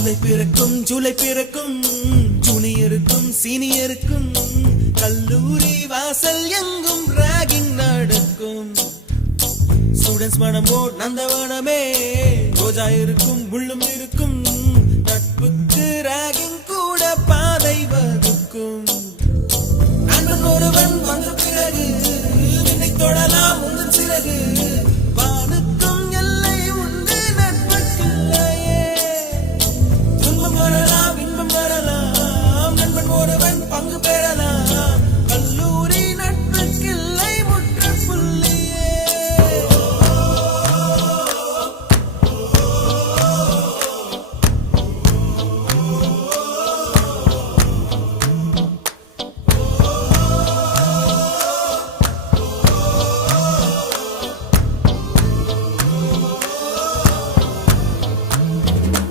ஜூலை பிறக்கும் ஜூனியருக்கும் சீனியருக்கும் கல்லூரி வாசல் எங்கும் ராகிங் நடக்கும். ஸ்டூடெண்ட்ஸ் மனமோ நந்தவனமே ரோஜா இருக்கும் முள்ளும் இருக்கும்.